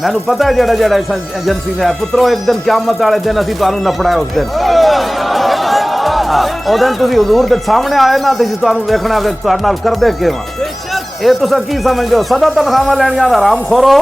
मैनू पता है जेड़ा जेड़ा इस एजेंसी में है पुत्रो एक दिन क़यामत वाले दिन असीं तुहानूं नपड़ा है उस दिन उस दिन तुसीं हुजूर दे सामने आए ना ते तुहानूं वेखना वे तुहाडे नाल करदे किवें ये तुसीं की समझदे हो सदा तनखावां लैणियां दा हराम खोरो